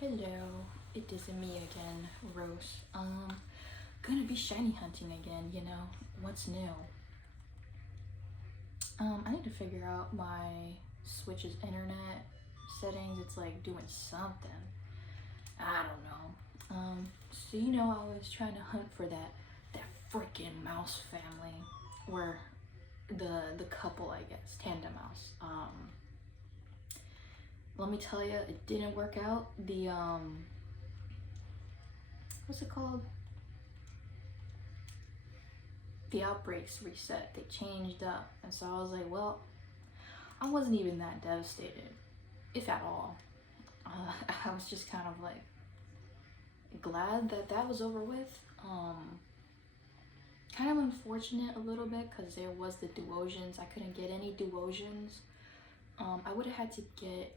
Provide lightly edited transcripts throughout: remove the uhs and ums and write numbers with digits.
Hello, it is me again, Rose. Gonna be shiny hunting again, what's new? I need to figure out my Switch's internet settings. It's like doing something. I don't know. So I was trying to hunt for that freaking mouse family, or the couple, I guess, tandem mouse. Let me tell you, it didn't work out. The what's it called? The outbreaks reset. They changed up, and so I was like, well, I wasn't even that devastated, if at all. I was just kind of like glad that was over with. Kind of unfortunate a little bit because there was the duosions. I couldn't get any duosions. I would have had to get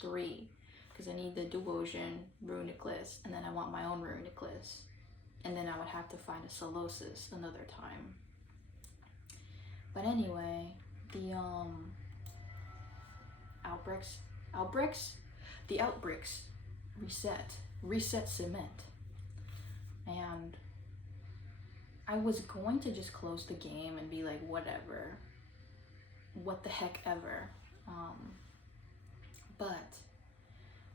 3 because I need the duosion runiclus, and then I want my own runiclus, and then I would have to find a solosis another time. But anyway, the outbreaks reset cement, and I was going to just close the game and be like, whatever, what the heck ever. But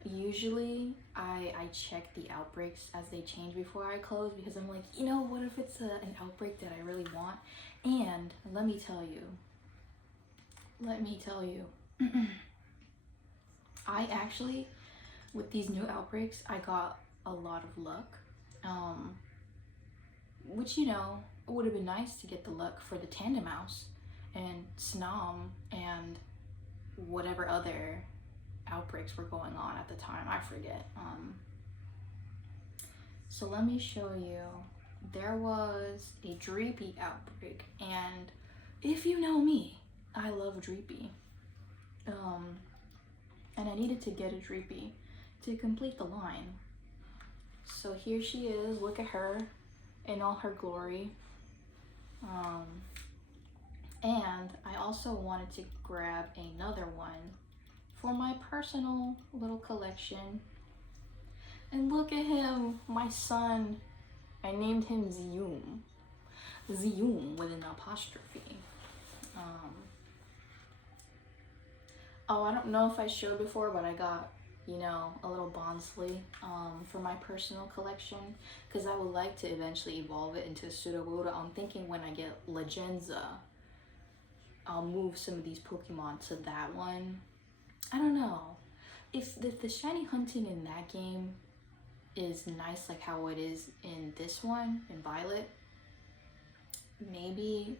usually I check the outbreaks as they change before I close, because I'm like, what if it's an outbreak that I really want? And let me tell you, I actually, with these new outbreaks, I got a lot of luck, which, it would have been nice to get the luck for the tandem mouse and Snom and whatever other outbreaks were going on at the time. I forget. So let me show you. There was a Dreepy outbreak, and if you know me, I love Dreepy. And I needed to get a Dreepy to complete the line. So here she is. Look at her in all her glory. And I also wanted to grab another one for my personal little collection. And look at him, my son. I named him Zium. Zium with an apostrophe. Oh, I don't know if I showed before, but I got, a little Bonsley for my personal collection, because I would like to eventually evolve it into a Sudowoodo. I'm thinking when I get Legenza, I'll move some of these Pokemon to that one. I don't know. If the shiny hunting in that game is nice like how it is in this one, in Violet, maybe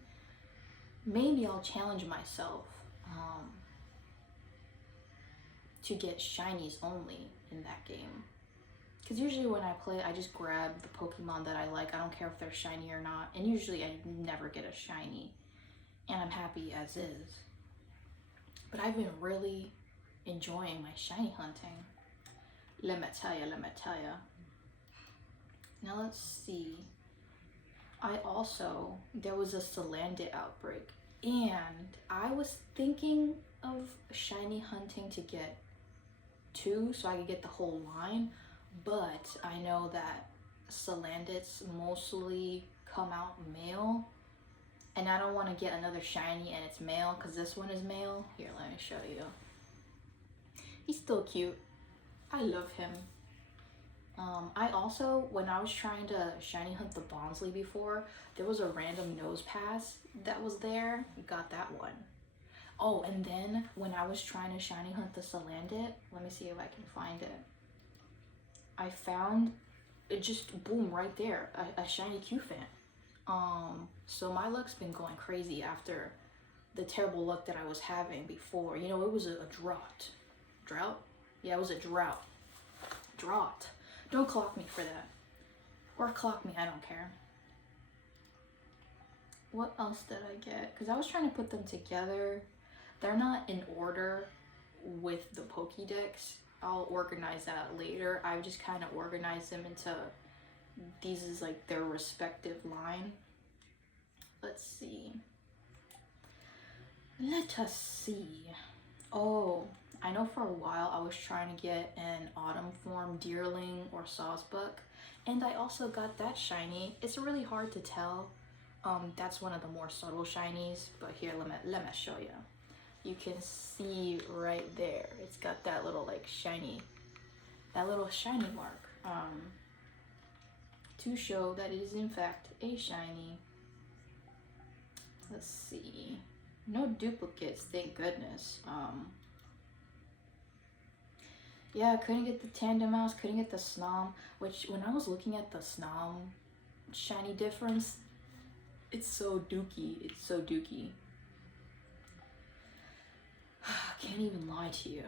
I'll challenge myself to get shinies only in that game. Because usually when I play, I just grab the Pokemon that I like. I don't care if they're shiny or not. And usually I never get a shiny. And I'm happy as is. But I've been really enjoying my shiny hunting. Let me tell ya. Now let's see. There was a Salandit outbreak. And I was thinking of shiny hunting to get 2 so I could get the whole line. But I know that Salandits mostly come out male. And I don't want to get another shiny and it's male, because this one is male. Here, let me show you. He's still cute. I love him. I also, when I was trying to shiny hunt the Bonsley before, there was a random nose pass that was there. Got that one. Oh, and then when I was trying to shiny hunt the Salandit, let me see if I can find it. I found it, just boom, right there, a shiny Q-Fan. So my luck's been going crazy after the terrible luck that I was having before. It was a drought. Drought? Yeah, it was a drought. Drought. Don't clock me for that. Or clock me, I don't care. What else did I get? Because I was trying to put them together. They're not in order with the Pokédex. I'll organize that later. I've just kind of organized them into, these is like their respective line. Let's see. Oh, I know for a while I was trying to get an autumn form deerling or sawsbuck, and I also got that shiny. It's really hard to tell. That's one of the more subtle shinies, but here, let me show you. You can see right there. It's got that little like shiny, that little shiny mark. To show that it is in fact a shiny. Let's see. No duplicates, thank goodness. Yeah, I couldn't get the tandem mouse, couldn't get the snom, which when I was looking at the snom shiny difference, it's so dookie. It's so dookie. Can't even lie to you.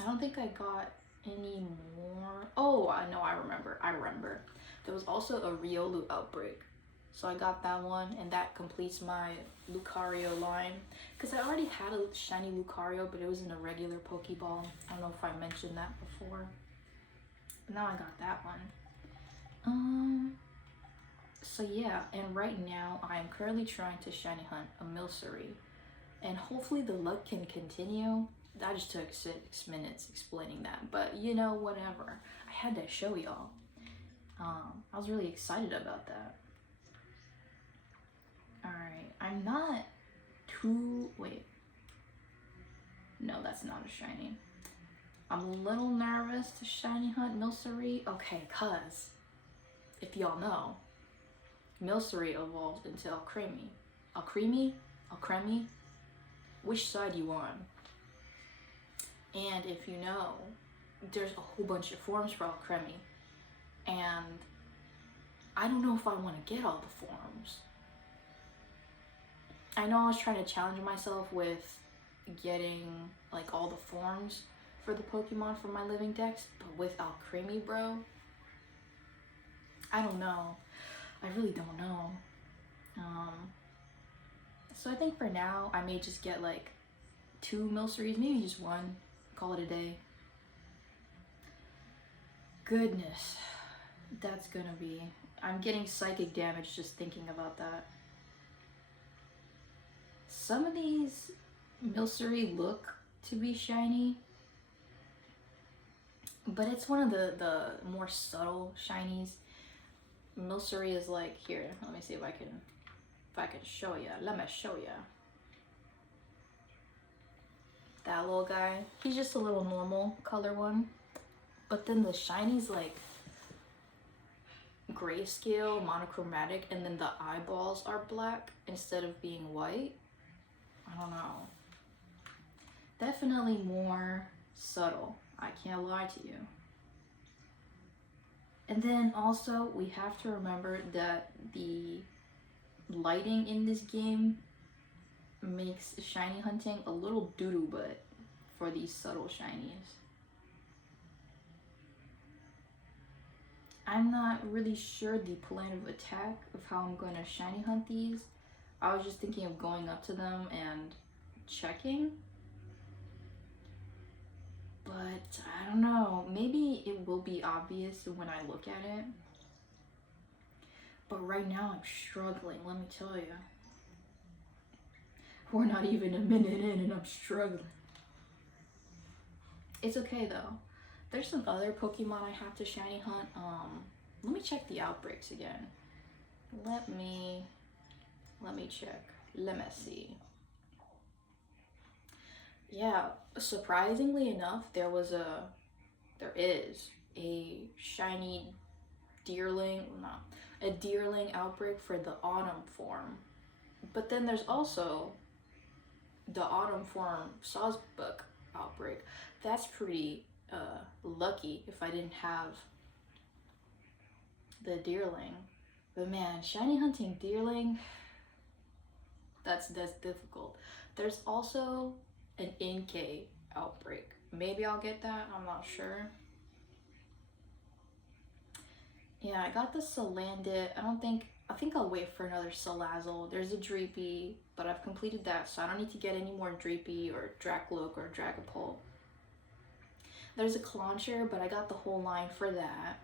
I don't think I got any more. Oh, I know, I remember. There was also a Riolu outbreak. So I got that one, and that completes my Lucario line. Because I already had a shiny Lucario, but it was in a regular Pokeball. I don't know if I mentioned that before. But now I got that one. So yeah, and right now I am currently trying to shiny hunt a milcery. And hopefully the luck can continue. I just took 6 minutes explaining that, but you know, whatever. I had to show y'all. I was really excited about that. Alright, I'm not too, wait. No, that's not a shiny. I'm a little nervous to shiny hunt milcery. Okay, cause, if y'all know, milcery evolved into Alcremie. Alcremie? Which side you on? And if you know, there's a whole bunch of forms for Alcremie. And I don't know if I want to get all the forms. I know I was trying to challenge myself with getting like all the forms for the Pokemon for my living dex, but with Alcremie, bro, I don't know. I really don't know. So I think for now, I may just get like 2 milceries, maybe just 1, call it a day. Goodness, that's gonna be, I'm getting psychic damage just thinking about that. Some of these milcery look to be shiny, but it's one of the more subtle shinies. Milcery is like, here, let me see if I can show you. Let me show you. That little guy, he's just a little normal color one. But then the shiny's like grayscale, monochromatic, and then the eyeballs are black instead of being white. I don't know. Definitely more subtle. I can't lie to you. And then also we have to remember that the lighting in this game makes shiny hunting a little doo-doo butt for these subtle shinies. I'm not really sure the plan of attack of how I'm going to shiny hunt these. I was just thinking of going up to them and checking. But I don't know, maybe it will be obvious when I look at it. But right now I'm struggling, let me tell you. We're not even a minute in and I'm struggling. It's okay though. There's some other Pokemon I have to shiny hunt. Let me check the outbreaks again. Let me check. Let me see. Yeah, surprisingly enough, there is a shiny deerling, a deerling outbreak for the autumn form. But then there's also the autumn form sawsbuck outbreak. That's pretty lucky if I didn't have the deerling. But man, shiny hunting deerling, that's difficult. There's also an NK outbreak. Maybe I'll get that, I'm not sure. Yeah, I got the Salandit. I think I'll wait for another Salazzle. There's a Dreepy, but I've completed that, so I don't need to get any more Dreepy or Dracloak or Dragapult. There's a Clauncher, but I got the whole line for that.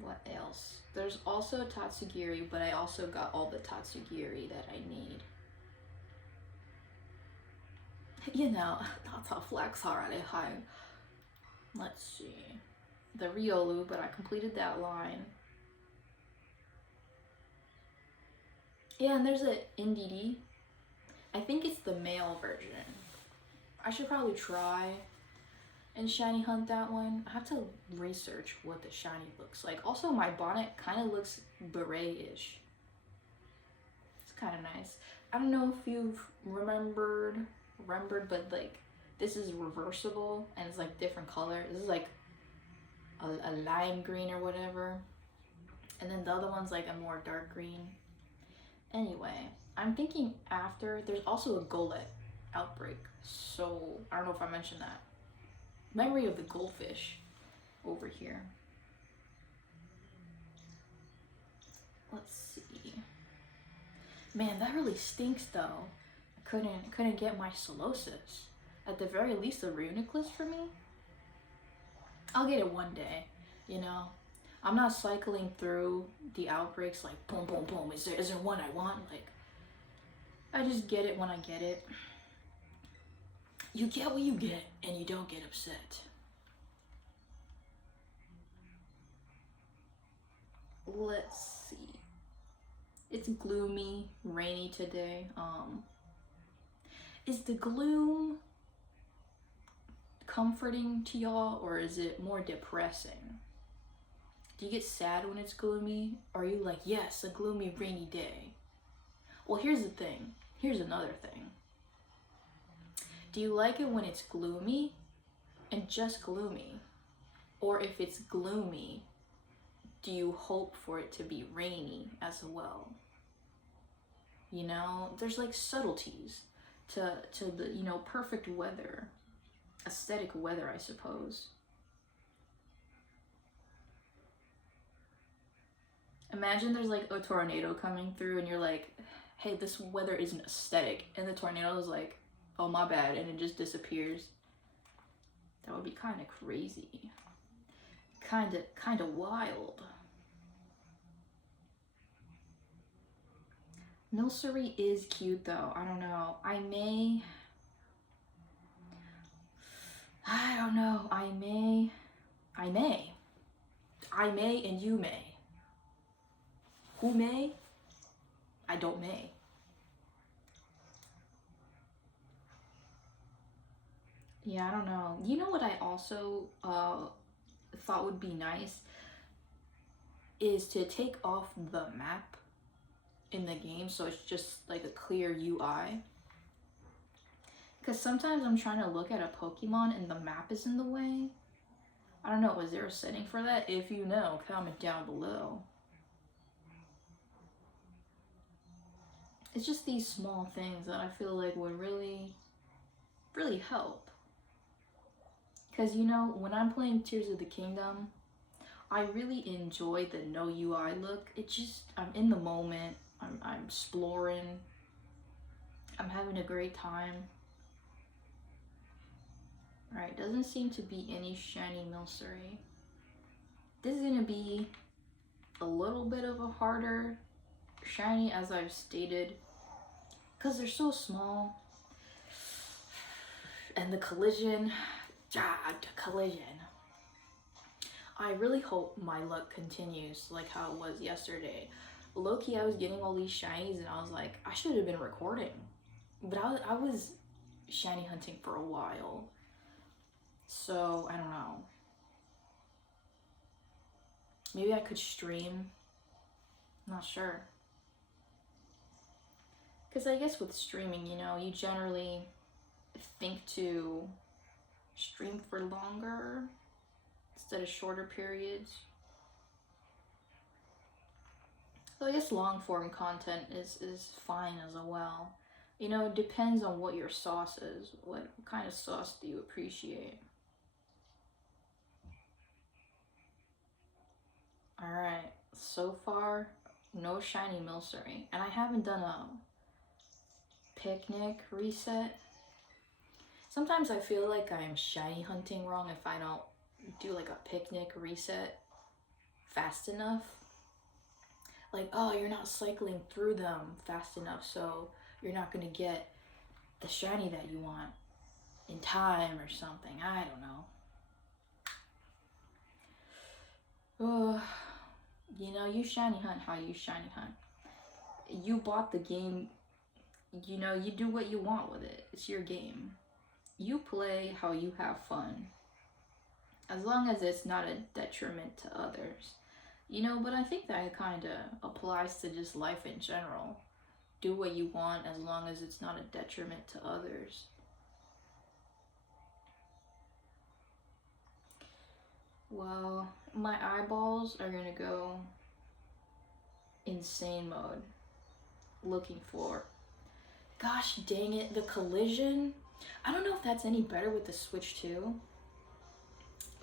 What else? There's also Tatsugiri, but I also got all the Tatsugiri that I need. You know, 大草 flex already high. Let's see. The Riolu, but I completed that line. Yeah, and there's a NDD. I think it's the male version. I should probably try and shiny hunt that one. I have to research what the shiny looks like. Also, my bonnet kind of looks beret-ish. It's kind of nice. I don't know if you've remembered, but like this is reversible and it's like different color. This is like a lime green or whatever. And then the other one's like a more dark green. Anyway, I'm thinking after, there's also a golett outbreak. So I don't know if I mentioned that. Memory of the goldfish over here. Let's see. Man, that really stinks though. I couldn't get my Solosis. At the very least, a Reuniclus for me. I'll get it one day, you know. I'm not cycling through the outbreaks like boom, boom, boom. Is there one I want? Like, I just get it when I get it. You get what you get, and you don't get upset. Let's see. It's gloomy, rainy today. Is the gloom comforting to y'all, or is it more depressing? Do you get sad when it's gloomy? Or are you like, yes, a gloomy, rainy day? Well, here's the thing. Here's another thing. Do you like it when it's gloomy and just gloomy? Or if it's gloomy, do you hope for it to be rainy as well? You know, there's like subtleties to the, you know, perfect weather, aesthetic weather, I suppose. Imagine there's like a tornado coming through and you're like, hey, this weather isn't aesthetic. And the tornado is like, oh, my bad. And it just disappears. That would be kind of crazy. Kind of wild. Milcery is cute though. I don't know. I don't know. I may and you may. Who may? I don't may. Yeah, I don't know. You know what I also thought would be nice is to take off the map in the game so it's just like a clear UI. Because sometimes I'm trying to look at a Pokemon and the map is in the way. I don't know, is there a setting for that? If you know, comment down below. It's just these small things that I feel like would really, really help. Because, you know, when I'm playing Tears of the Kingdom, I really enjoy the no UI look. It just, I'm in the moment. I'm exploring. I'm having a great time. Alright, doesn't seem to be any shiny milcery. This is going to be a little bit of a harder shiny, as I've stated, because they're so small. And the collision. I really hope my luck continues like how it was yesterday. Low-key, I was getting all these shinies and I was like, I should have been recording. But I was shiny hunting for a while. So, I don't know. Maybe I could stream. Not sure. Because I guess with streaming, you know, you generally think to stream for longer instead of shorter periods. So I guess long form content is fine as well. You know, it depends on what your sauce is. What kind of sauce do you appreciate? Alright, so far, no shiny milcery. And I haven't done a picnic reset. Sometimes I feel like I'm shiny hunting wrong if I don't do like a picnic reset fast enough. Like, oh, you're not cycling through them fast enough, so you're not gonna get the shiny that you want. in time or something. I don't know. You know, you shiny hunt how you shiny hunt. You bought the game, you know, you do what you want with it. It's your game. You play how you have fun. As long as it's not a detriment to others. You know, but I think that kind of applies to just life in general. Do what you want as long as it's not a detriment to others. Well, my eyeballs are gonna go insane mode looking for. Gosh dang it, the collision. I don't know if that's any better with the Switch 2.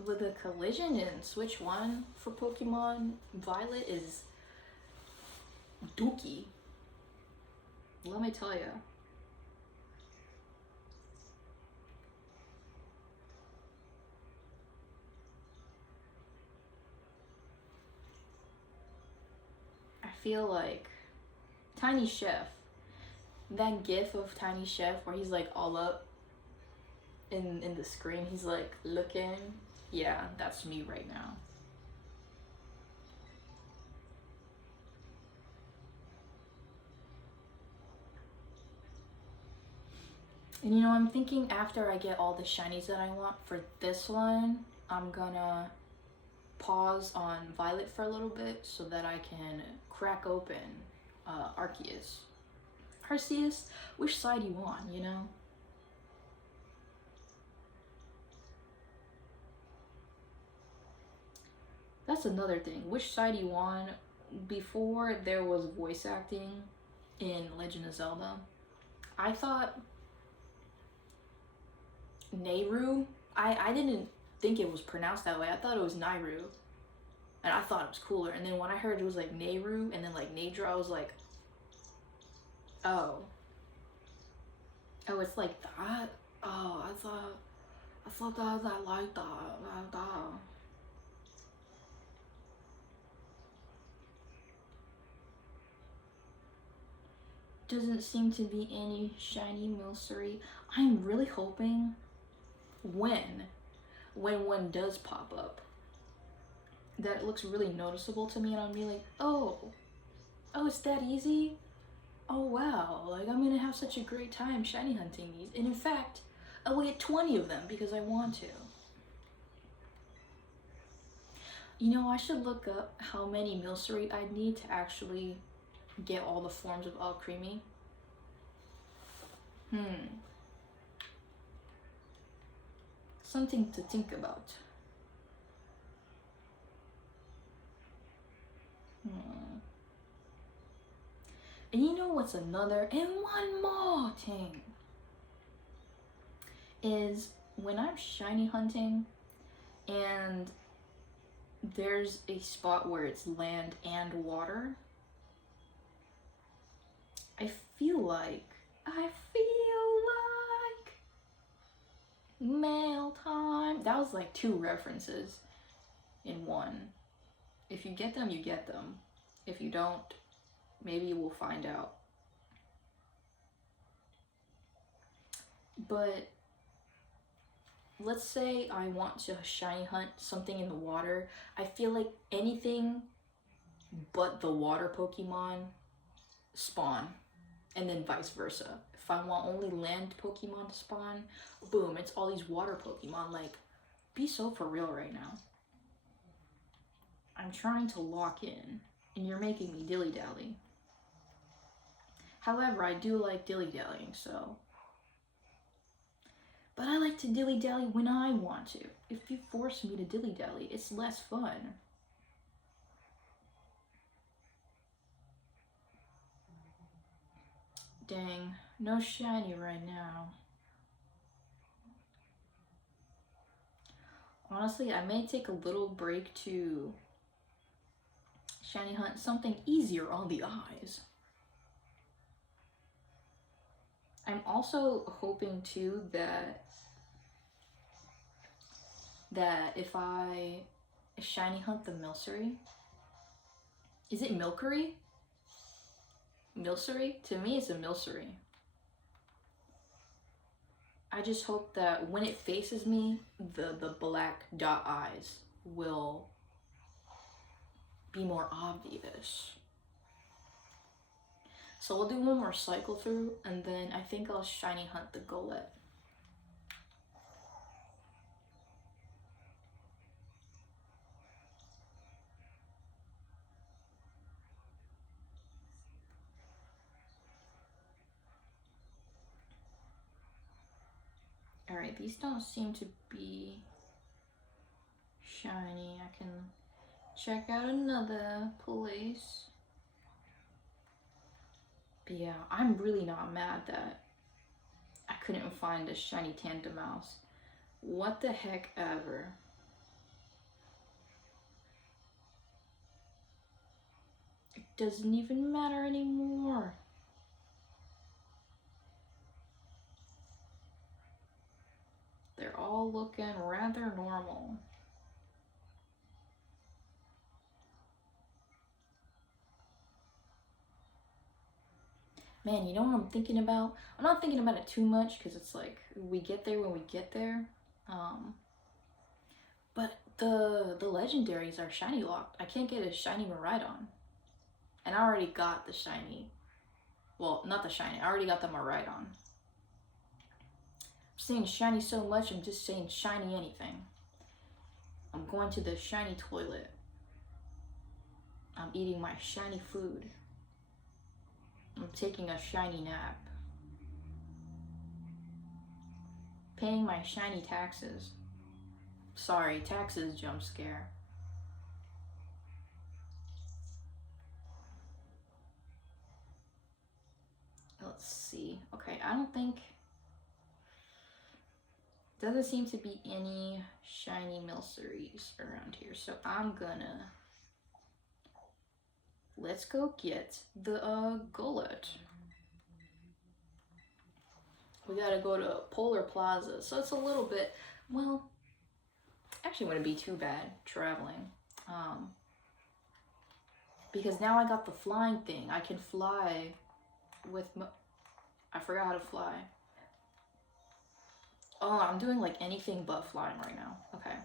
But the collision in Switch 1 for Pokemon Violet is dookie. Let me tell you. I feel like Tiny Chef, that gif of Tiny Chef where he's like all up in the screen, he's like looking. Yeah, that's me right now. And you know, I'm thinking after I get all the shinies that I want for this one, I'm gonna pause on Violet for a little bit so that I can crack open Arceus, which side you want, you know? That's another thing. Which side you want? Before there was voice acting in Legend of Zelda, I thought Nehru, I didn't think it was pronounced that way. I thought it was Nairu. And I thought it was cooler. And then when I heard it was like Nehru and then like Nadra, I was like, oh. Oh, it's like that? Oh, I thought that was like that. Doesn't seem to be any shiny milcery. I'm really hoping when one does pop up, that it looks really noticeable to me and I'll be like, oh, it's that easy? Oh wow, like I'm gonna have such a great time shiny hunting these. And in fact, I'll get 20 of them because I want to. You know, I should look up how many milcery I'd need to actually get all the forms of Alcremie. Something to think about. And you know what's another and one more thing is when I'm shiny hunting and there's a spot where it's land and water, I feel like mail time. That was like 2 references in one. If you get them, you get them. If you don't, maybe we'll find out. But let's say I want to shiny hunt something in the water. I feel like anything but the water Pokemon spawn, and then vice versa. If I want only land Pokemon to spawn, boom, it's all these water Pokemon. Like, be so for real right now. I'm trying to lock in, and you're making me dilly-dally. However, I do like dilly-dallying, so. But I like to dilly-dally when I want to. If you force me to dilly-dally, it's less fun. Dang, no shiny right now. Honestly, I may take a little break to shiny hunt something easier on the eyes. I'm also hoping too that if I shiny hunt the milcery, is it milcery? Milcery? To me, it's a milcery. I just hope that when it faces me, the black dot eyes will be more obvious. So we'll do one more cycle through, and then I think I'll shiny hunt the golett. Alright, these don't seem to be shiny. I can check out another place. But yeah, I'm really not mad that I couldn't find a shiny tandem mouse. What the heck ever. It doesn't even matter anymore. They're all looking rather normal. Man, you know what I'm thinking about? I'm not thinking about it too much because it's like we get there when we get there. But the legendaries are shiny locked. I can't get a shiny Miraidon. And I already got the shiny. Well, not the shiny. I already got the Miraidon. I'm saying shiny so much, I'm just saying shiny anything. I'm going to the shiny toilet. I'm eating my shiny food. I'm taking a shiny nap. Paying my shiny taxes. Sorry, taxes jump scare. Let's see. Okay, I don't think... Doesn't seem to be any shiny milceries around here. So I'm gonna... Let's go get the golett. We gotta go to Polar Plaza. So it's a little bit... Well, actually wouldn't be too bad traveling. Because now I got the flying thing. I can fly with... I forgot how to fly. Oh, I'm doing like anything but flying right now. Okay.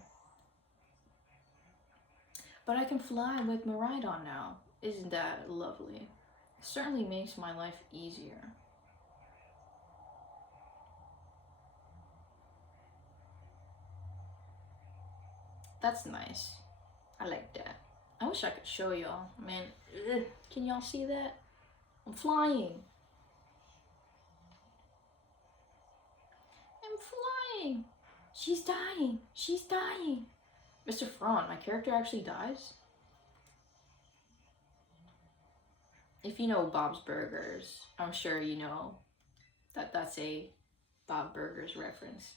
But I can fly with Miraidon now. Isn't that lovely? It certainly makes my life easier. That's nice. I like that. I wish I could show y'all. Man, can y'all see that? I'm flying. I'm flying. She's dying. She's dying. Mr. Fraun, my character actually dies? If you know Bob's Burgers, I'm sure you know that that's a Bob Burgers reference.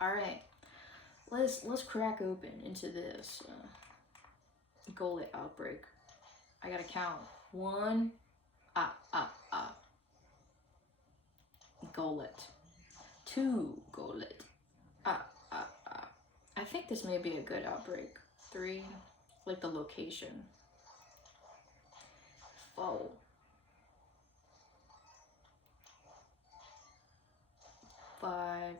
All right, let's crack open into this golett outbreak. I gotta count. 1, golett. 2, golett. I think this may be a good outbreak. 3, like the location. 4. 5.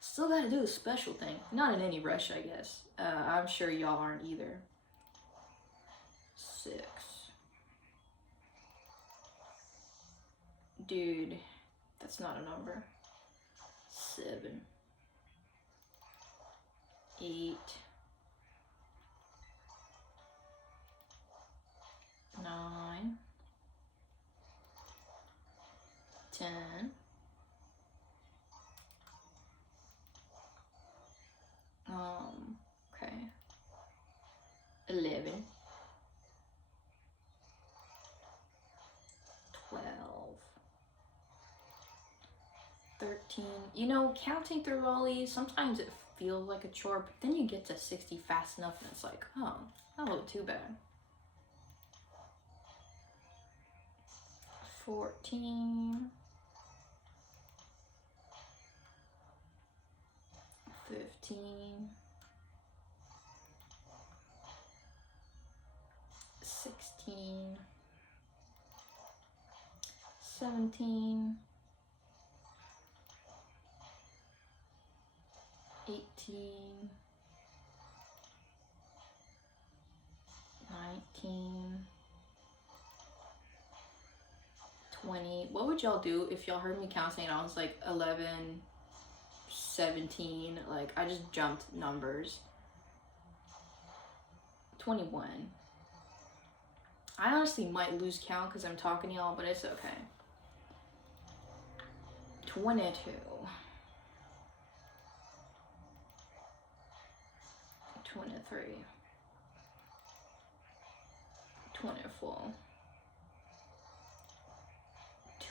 Still gotta do a special thing. Not in any rush, I guess. I'm sure y'all aren't either. 6. Dude, that's not a number. 7. 8. 9. 10. 11. 12. 13. You know, counting through all these, sometimes it feels like a chore, but then you get to 60 fast enough and it's like, oh, not a little too bad. 14. 15. 16. 17. 18, 19, 20. What would y'all do if y'all heard me counting and I was like 11, 17? Like, I just jumped numbers. 21. I honestly might lose count because I'm talking to y'all, but it's okay. 22. 23. 24.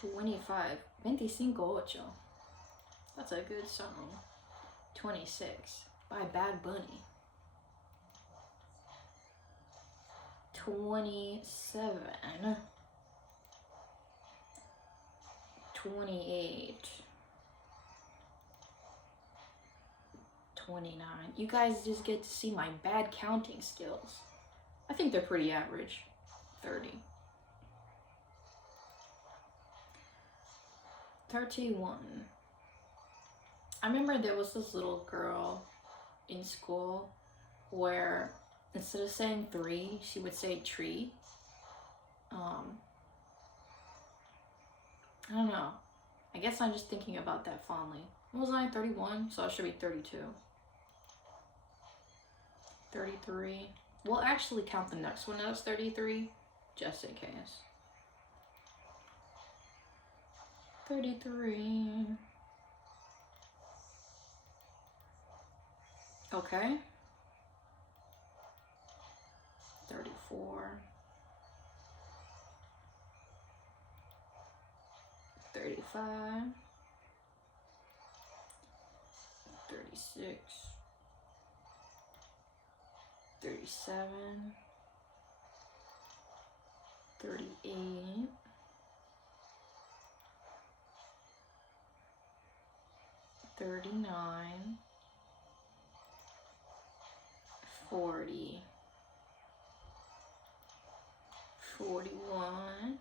25. 25. That's a good song. 26 by Bad Bunny. 27. 28. 29. You guys just get to see my bad counting skills. I think they're pretty average. 30. 31. I remember there was this little girl in school where instead of saying 3, she would say tree. I don't know. I guess I'm just thinking about that fondly. What was I, 31? So I should be 32. 33. We'll actually count the next one as 33, just in case. 33. Okay. 34. 35. 36. 37. 38. 39. 40. 41.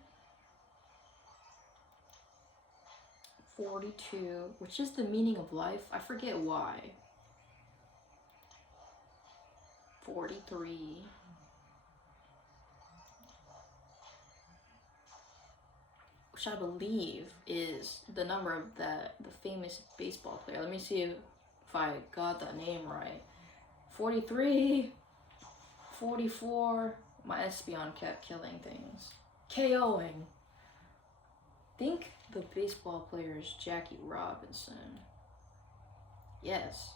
42, which is the meaning of life. I forget why. 43. Which I believe is the number of the famous baseball player. Let me see if I got that name right. 43, 44. My Espeon kept killing things. KOing. Think the baseball player is Jackie Robinson. Yes.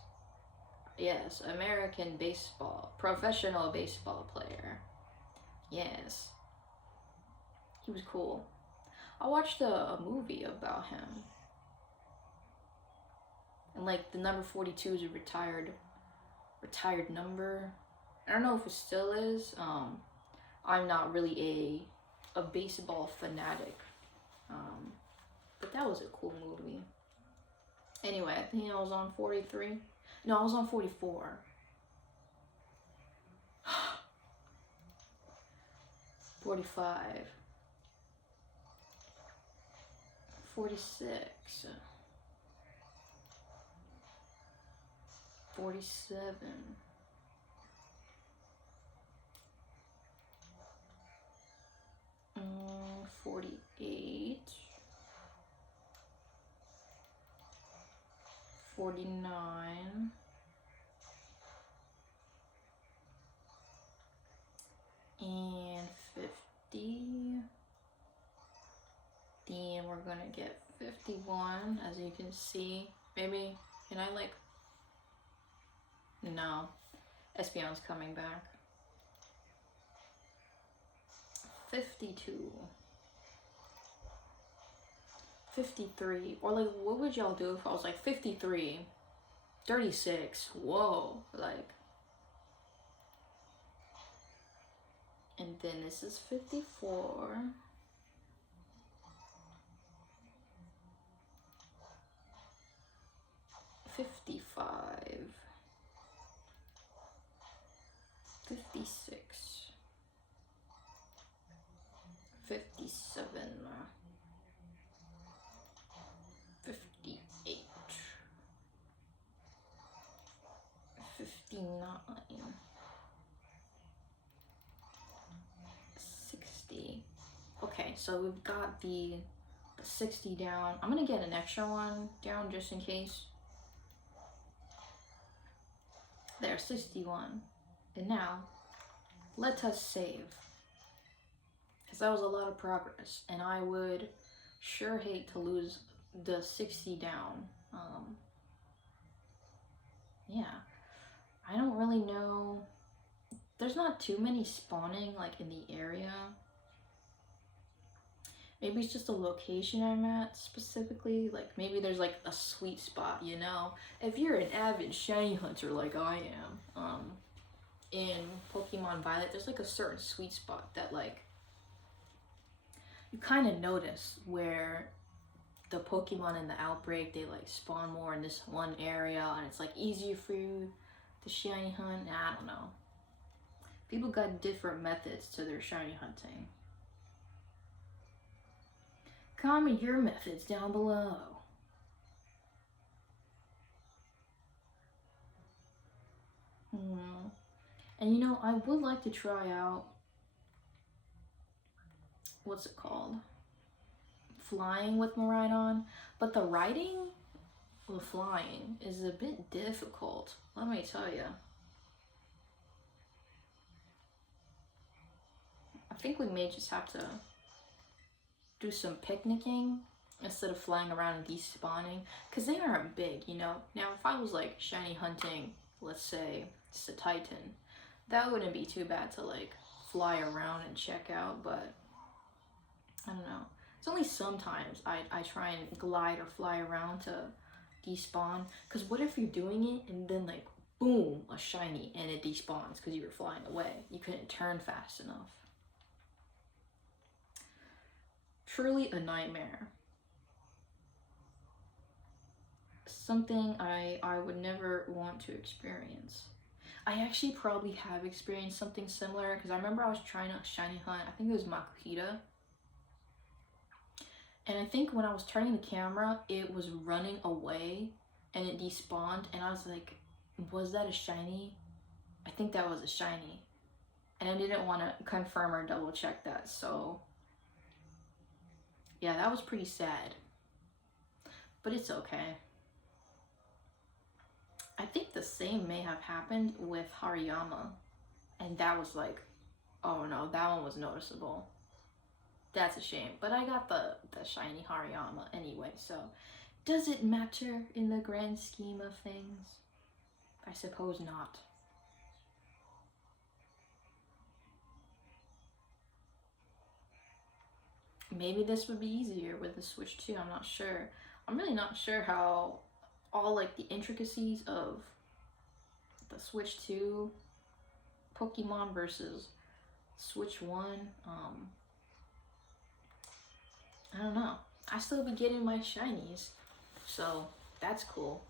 Yes, American baseball, professional baseball player. Yes. He was cool. I watched a movie about him. And like the number 42 is a retired number. I don't know if it still is. I'm not really a baseball fanatic. But that was a cool movie. Anyway, I think I was on 43. No, I was on 44. 45. 46. 47. 48. 49. And 50. Then we're gonna get 51, as you can see. Maybe, can I like, no, Espeon's coming back. 52. 53, or like, what would y'all do if I was like 53, 36, whoa, like, and then this is 54, 55, 56, 57, 58, 59. 60. Okay, so we've got the 60 down. I'm gonna get an extra one down just in case. There, 61. And now, let us save. Because that was a lot of progress. And I would sure hate to lose the 60 down. Yeah. I don't really know. There's not too many spawning like in the area. Maybe it's just the location I'm at specifically. Like maybe there's like a sweet spot, you know? If you're an avid shiny hunter like I am, in Pokemon Violet, there's like a certain sweet spot that like you kind of notice where the Pokemon in the outbreak, they like spawn more in this one area and it's like easier for you to shiny hunt. I don't know. People got different methods to their shiny hunting. Comment your methods down below. And you know, I would like to try out, what's it called? Flying with Miraidon, but the riding with flying is a bit difficult, let me tell you. I think we may just have to do some picnicking instead of flying around and despawning, because they aren't big, you know? Now, if I was like shiny hunting, let's say it's a Titan, that wouldn't be too bad to like fly around and check out, but I don't know. It's only sometimes I try and glide or fly around to despawn, because what if you're doing it and then like boom, a shiny, and it despawns because you were flying away. You couldn't turn fast enough. Truly a nightmare. Something I would never want to experience. I actually probably have experienced something similar, because I remember I was trying to shiny hunt, I think it was Makuhita. And I think when I was turning the camera, it was running away and it despawned, and I was like, was that a shiny? I think that was a shiny. And I didn't want to confirm or double check that, so yeah, that was pretty sad. But it's okay. I think the same may have happened with Hariyama. And that was like, oh no, that one was noticeable. That's a shame. But I got the shiny Hariyama anyway, so does it matter in the grand scheme of things? I suppose not. Maybe this would be easier with the Switch 2, I'm not sure. I'm really not sure how all like the intricacies of the Switch 2 Pokemon versus Switch 1, I don't know. I still be getting my shinies, so that's cool.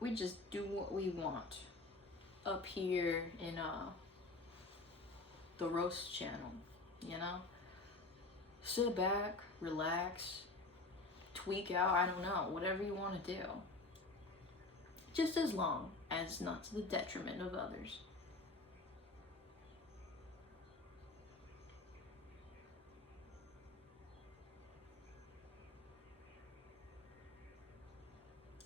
We just do what we want up here in the roast channel, you know? Sit back, relax, tweak out, I don't know, whatever you want to do. Just as long as not to the detriment of others.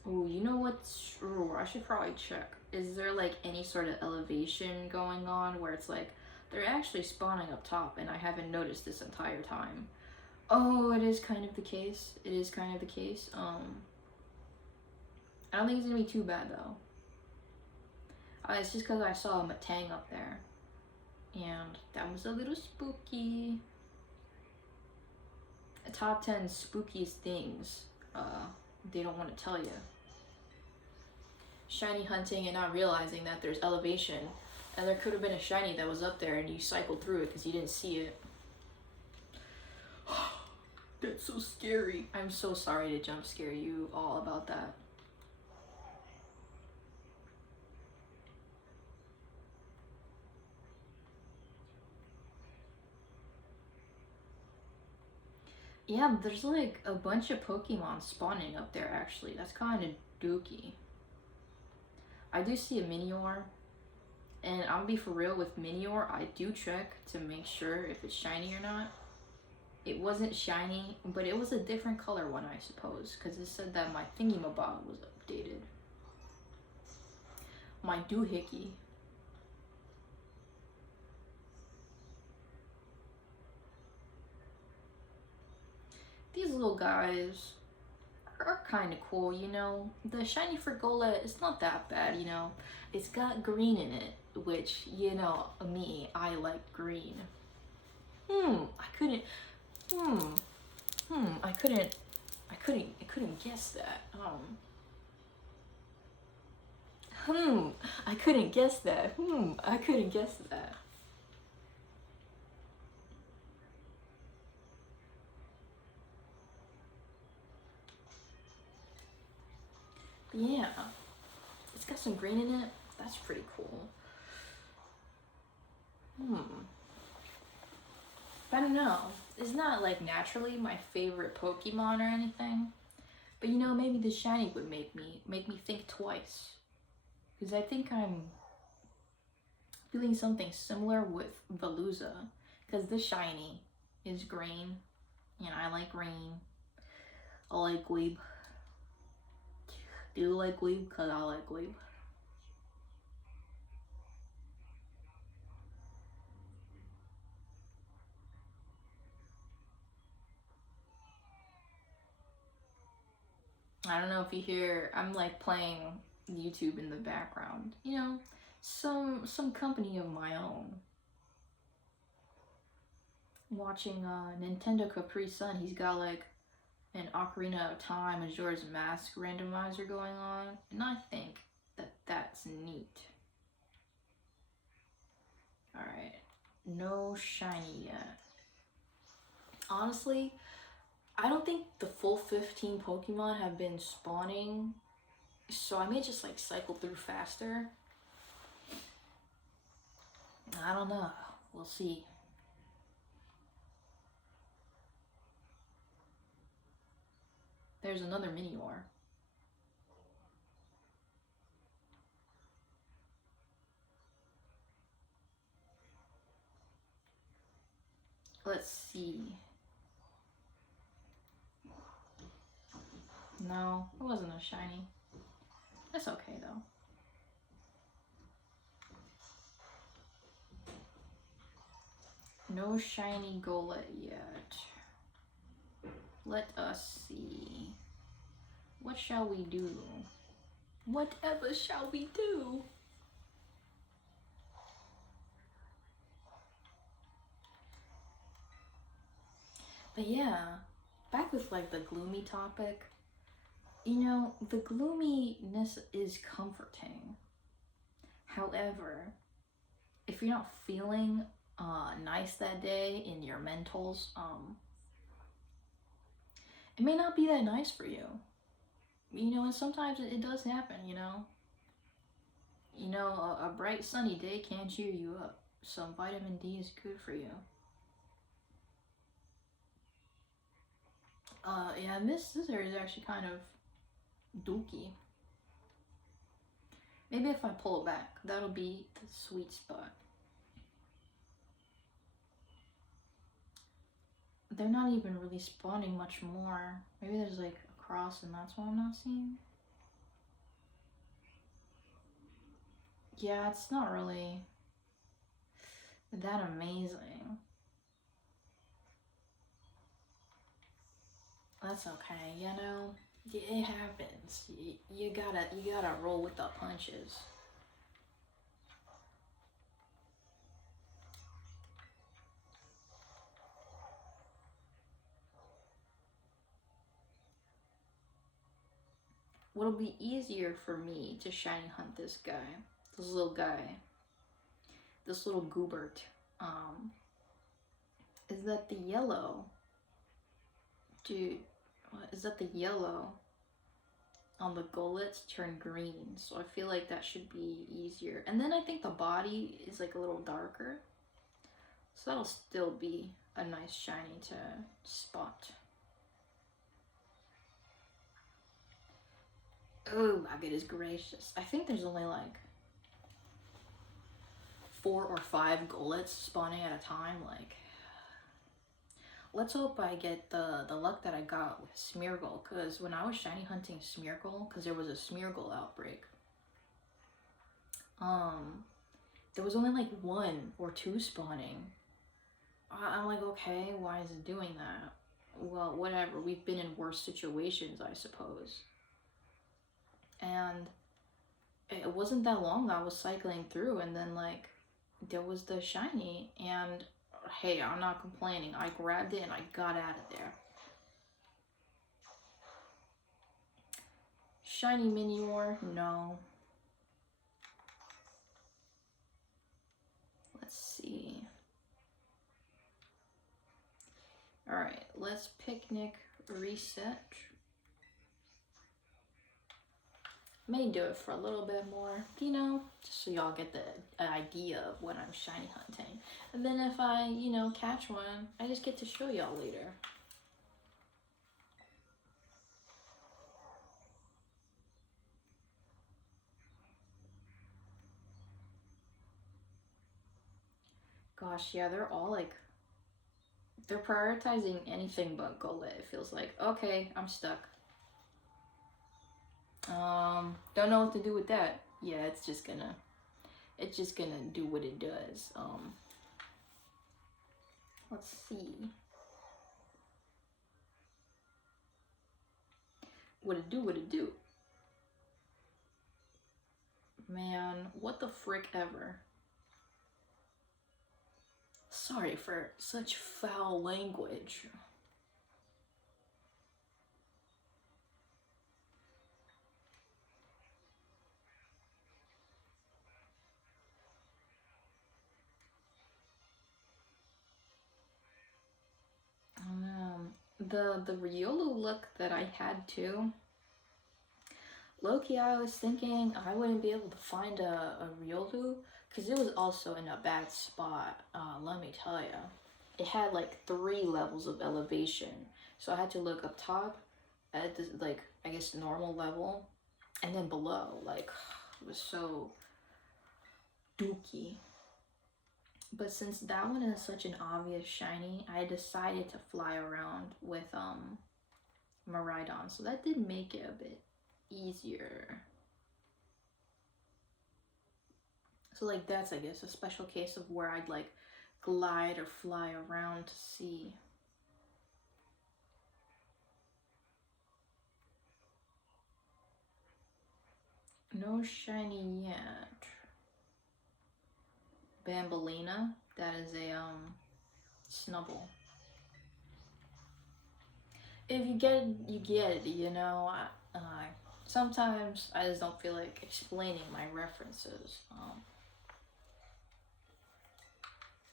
Oh, you know what's true? I should probably check. Is there like any sort of elevation going on where it's like they're actually spawning up top and I haven't noticed this entire time? Oh, it is kind of the case. It is kind of the case. I don't think it's gonna be too bad though. It's just because I saw a Matang up there, and that was a little spooky. A top 10 spookiest things they don't want to tell you. Shiny hunting and not realizing that there's elevation, and there could have been a shiny that was up there and you cycled through it because you didn't see it. That's so scary. I'm so sorry to jump scare you all about that. Yeah, there's like a bunch of Pokemon spawning up there actually. That's kind of dooky. I do see a Minior, and I'll be for real with Minior, I do check to make sure if it's shiny or not. It wasn't shiny, but it was a different color one, I suppose, because it said that my thingy-mabob was updated. My doohickey. These little guys are kind of cool, you know. The shiny for golett is not that bad, you know. It's got green in it, which, you know, me, I like green. I couldn't I couldn't guess that. I couldn't guess that. I couldn't guess that. But yeah, it's got some green in it. That's pretty cool. I don't know. It's not like naturally my favorite Pokemon or anything. But you know, maybe the shiny would make me think twice. Because I think I'm feeling something similar with Veluza. Because the shiny is green. And I like green. I like Weeb. Do you like Weeb? Because I like Weeb. I don't know if you hear, I'm like playing YouTube in the background. You know, some company of my own. Watching Nintendo Capri Sun, he's got like an Ocarina of Time Majora's Mask randomizer going on, and I think that that's neat. Alright, no shiny yet. Honestly, I don't think the full 15 Pokemon have been spawning, so I may just like cycle through faster. I don't know. We'll see. There's another Minior. Let's see. No, it wasn't a shiny. That's okay though. No shiny golett yet. Let us see. What shall we do? Whatever shall we do? But yeah, back with like the gloomy topic. You know, the gloominess is comforting. However, if you're not feeling nice that day in your mentals, it may not be that nice for you. You know, and sometimes it does happen, you know. You know, a bright sunny day can cheer you up. Some vitamin D is good for you. Yeah, this area is actually kind of dookie. Maybe if I pull it back, that'll be the sweet spot. They're not even really spawning much more. Maybe there's like a cross and that's why I'm not seeing. Yeah, it's not really that amazing. That's okay, you know? It happens. You gotta roll with the punches. What'll be easier for me to shiny hunt this guy, this little guy, this little goobert, is that the yellow, dude, is that the yellow on the gollets turn green, so I feel like that should be easier. And then I think the body is like a little darker, so that'll still be a nice shiny to spot. Oh my goodness gracious. I think there's only like 4 or 5 goletts spawning at a time. Like, let's hope I get the luck that I got with Smeargle, because when I was shiny hunting Smeargle, because there was a Smeargle outbreak, there was only like 1 or 2 spawning. I'm like, okay, why is it doing that? Well, whatever, we've been in worse situations, I suppose. And it wasn't that long that I was cycling through, and then like there was the shiny, and hey, I'm not complaining. I grabbed it and I got out of there. Shiny Minior, no. Let's see. Alright, let's picnic reset. May do it for a little bit more, you know, just so y'all get the idea of what I'm shiny hunting. And then if I, you know, catch one, I just get to show y'all later. Gosh, yeah, they're all like, they're prioritizing anything but golett. It feels like, okay, I'm stuck. Don't know what to do with that. Yeah, it's just gonna do what it does. Let's see. What it do? Man, what the frick ever. Sorry for such foul language. The Riolu look that I had too. Low-key, I was thinking I wouldn't be able to find a Riolu because it was also in a bad spot. Let me tell ya, it had like 3 levels of elevation, so I had to look up top at this, like, I guess normal level, and then below. Like, it was so dookie. But since that one is such an obvious shiny, I decided to fly around with Miraidon, so that did make it a bit easier. So like that's, I guess, a special case of where I'd like glide or fly around to see. No shiny yet. Bambolina, that is a Snubble. If you get it, you get it, you know. Sometimes I just don't feel like explaining my references.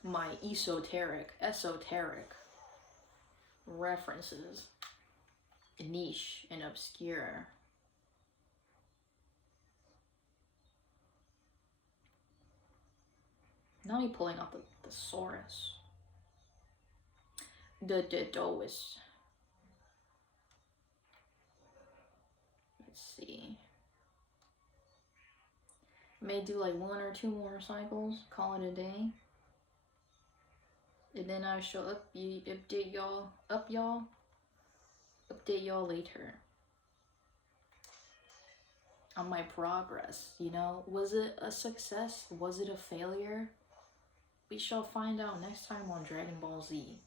My esoteric references, niche and obscure. Now me pulling out the thesaurus. The Dois. Let's see. May do like 1 or 2 more cycles, call it a day. And then I shall update y'all later on my progress. You know, was it a success? Was it a failure? We shall find out next time on Dragon Ball Z.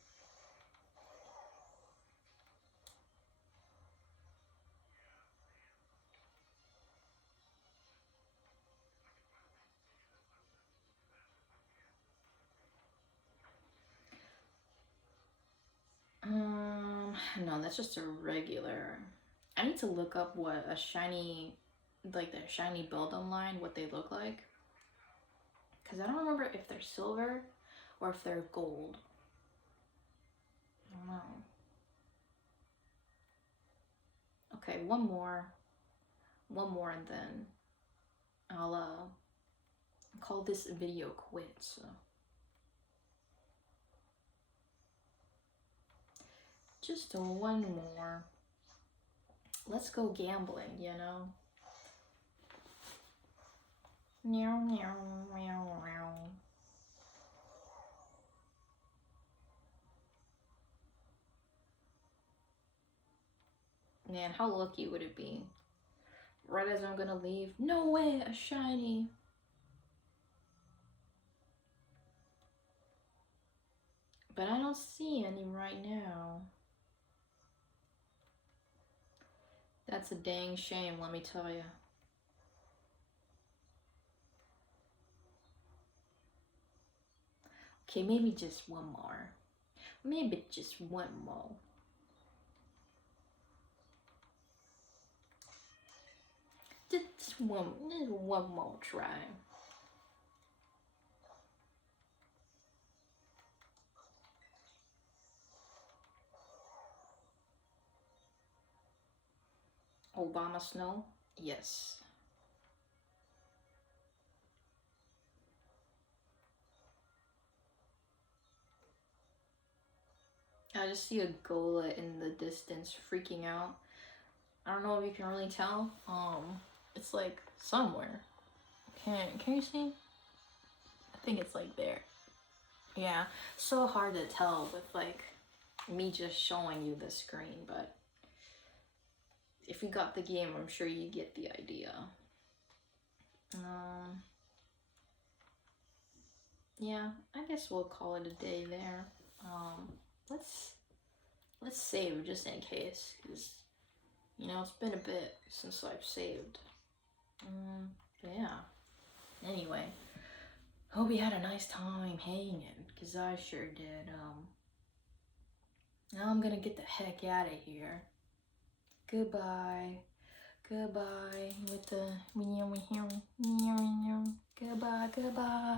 No, that's just a regular. I need to look up what a shiny, like the shiny Beldum line, what they look like. Because I don't remember if they're silver or if they're gold. I don't know. Okay, one more and then I'll call this video quits. So. Just one more. Let's go gambling, you know? Meow, meow, meow, meow. Man, how lucky would it be? Right as I'm gonna leave, no way, a shiny. But I don't see any right now. That's a dang shame, let me tell you. Okay, maybe just one more. Maybe just one more. Just one more try. Obama Snow? Yes. I just see a golett in the distance freaking out. I don't know if you can really tell. It's like somewhere. Can you see? I think it's like there. Yeah, so hard to tell with like me just showing you the screen, but if you got the game, I'm sure you get the idea. Yeah, I guess we'll call it a day there. Let's save just in case, because you know it's been a bit since I've saved. Yeah. Anyway, hope you had a nice time hanging, because I sure did. Now I'm gonna get the heck out of here. Goodbye. Goodbye with the goodbye, goodbye.